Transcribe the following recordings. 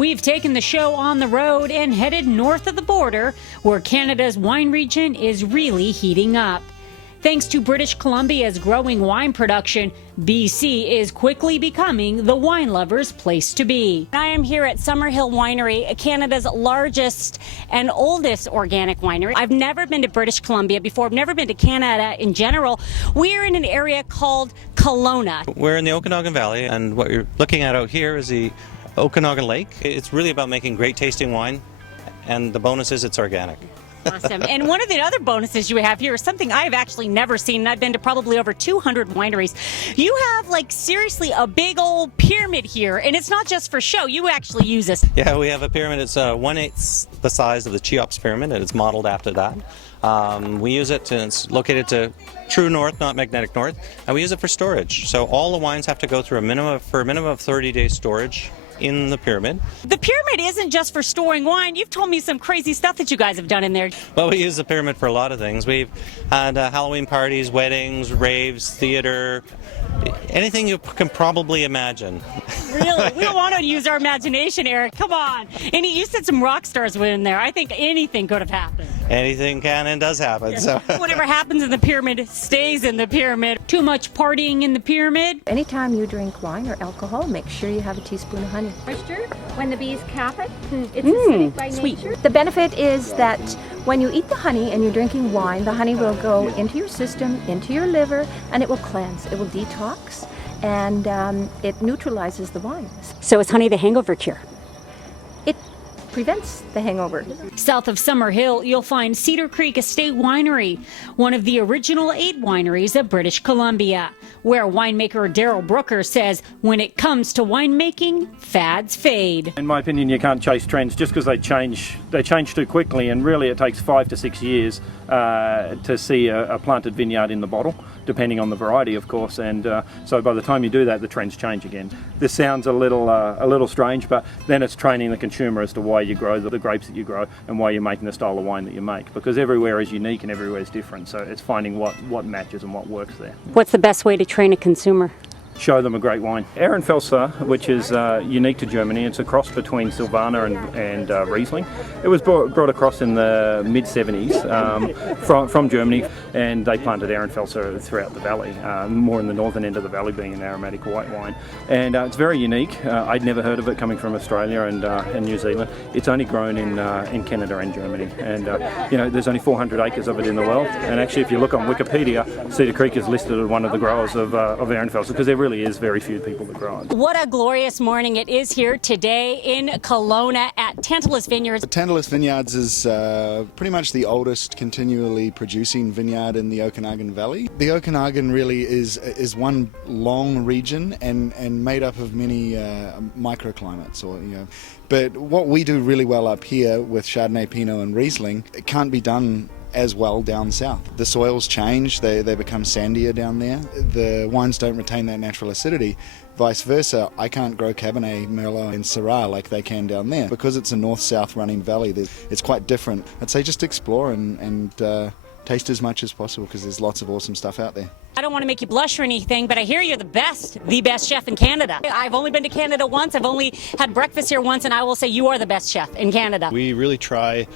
We've taken the show on the road and headed north of the border, where Canada's wine region is really heating up. Thanks to British Columbia's growing wine production, BC is quickly becoming the wine lover's place to be. I am here at Summerhill Winery, Canada's largest and oldest organic winery. I've never been to British Columbia before. I've never been to Canada in general. We're in an area called Kelowna. We're in the Okanagan Valley, and what you're looking at out here is the Okanagan Lake. It's really about making great tasting wine, and the bonus is it's organic. Awesome. And one of the other bonuses you have here is something I've actually never seen, and I've been to probably over 200 wineries. You have, like, seriously a big old pyramid here, and it's not just for show. You actually use this. Yeah, we have a pyramid. It's 1/8 the size of the Cheops pyramid, and it's modeled after that. We use it, and it's located to true north, not magnetic north, and we use it for storage. So all the wines have to go through a minimum of 30-day storage in the pyramid. The pyramid isn't just for storing wine. You've told me some crazy stuff that you guys have done in there. Well, we use the pyramid for a lot of things. We've had Halloween parties, weddings, raves, theater, anything you can probably imagine. Really? We don't want to use our imagination, Eric. Come on. And you said some rock stars were in there. I think anything could have happened. Anything can and does happen. So whatever happens in the pyramid stays in the pyramid. Too much partying in the pyramid? Anytime you drink wine or alcohol, make sure you have a teaspoon of honey. Moisture, when the bees cap it, it's acidic by sweet. nature. The benefit is that when you eat the honey and you're drinking wine, the honey will go into your system, into your liver, and it will cleanse, it will detox, and it neutralizes the wine. So is honey the hangover cure? It prevents the hangover. South of Summerhill, you'll find Cedar Creek Estate Winery, one of the original 8 wineries of British Columbia, where winemaker DARRYL Brooker says when it comes to winemaking, fads fade. In my opinion, you can't chase trends just because they change too quickly, and really it takes 5 to 6 years to see a planted vineyard in the bottle, depending on the variety, of course, and so by the time you do that, the trends change again. This sounds a little strange, but then it's training the consumer as to why you grow the grapes that you grow and why you're making the style of wine that you make, because everywhere is unique and everywhere is different, so it's finding what matches and what works there. What's the best way to train a consumer? Show them a great wine. 𝐿𝐮𝐬𝐫𝐿, which is unique to Germany. It's a cross between Silvaner and Riesling. It was brought across in the mid-70s from Germany, and they planted 𝐿𝐿𝐿 throughout the valley, more in the northern end of the valley, being an aromatic white wine. And it's very unique. I'd never heard of it coming from Australia and New Zealand. It's only grown in Canada and Germany, and there's only 400 acres of it in the world. And actually, if you look on Wikipedia, Cedar Creek is listed as one of the growers of 𝐿𝐿𝐿, because there really is very few people that grow it. What a glorious morning it is here today in Kelowna at Tantalus Vineyards. Tantalus Vineyards is pretty much the oldest continually producing vineyard in the Okanagan Valley. The Okanagan really is one long region and made up of many microclimates, but what we do really well up here with Chardonnay, Pinot and Riesling, it can't be done as well down south. The soils change, they become sandier down there. The wines don't retain that natural acidity. Vice versa, I can't grow Cabernet, Merlot and Syrah like they can down there. Because it's a north-south running valley, it's quite different. I'd say just explore and taste as much as possible, because there's lots of awesome stuff out there. I don't want to make you blush or anything, but I hear you're the best chef in Canada. I've only been to Canada once, I've only had breakfast here once, and I will say you are the best chef in Canada. We really try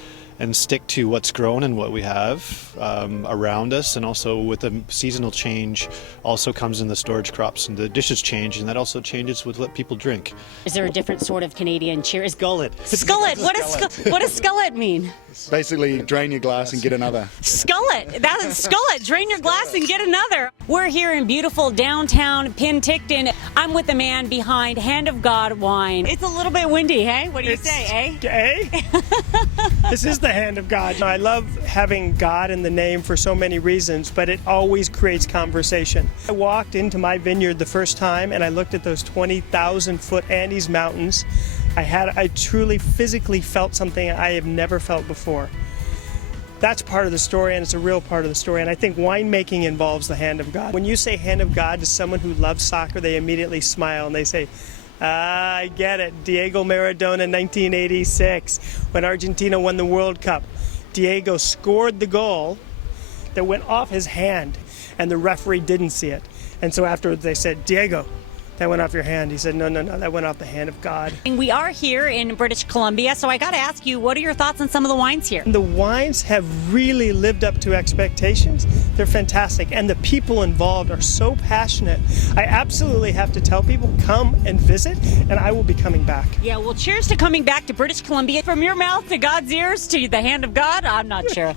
and stick to what's grown and what we have around us, and also with the seasonal change also comes in the storage crops, and the dishes change, and that also changes with what people drink. Is there a different sort of Canadian cheer? Skullet. Skullet. What does skullet mean? Basically, drain your glass and get another. Skullet. That is skullet. Drain your glass and get another. We're here in beautiful downtown Penticton. I'm with the man behind Hand of God Wine. It's a little bit windy, hey? What do you say, eh? This is the Hand of God. I love having God in the name for so many reasons, but it always creates conversation. I walked into my vineyard the first time and I looked at those 20,000-foot Andes Mountains. I truly physically felt something I have never felt before. That's part of the story, and it's a real part of the story, and I think winemaking involves the Hand of God. When you say Hand of God to someone who loves soccer, they immediately smile and they say, I get it. Diego Maradona, 1986, when Argentina won the World Cup. Diego scored the goal that went off his hand, and the referee didn't see it. And so afterwards they said, Diego, that went off your hand. He said, no, that went off the hand of God. And we are here in British Columbia, so I got to ask you, what are your thoughts on some of the wines here? The wines have really lived up to expectations. They're fantastic, and the people involved are so passionate. I absolutely have to tell people, come and visit, and I will be coming back. Yeah, well, cheers to coming back to British Columbia. From your mouth to God's ears to the hand of God, I'm not sure.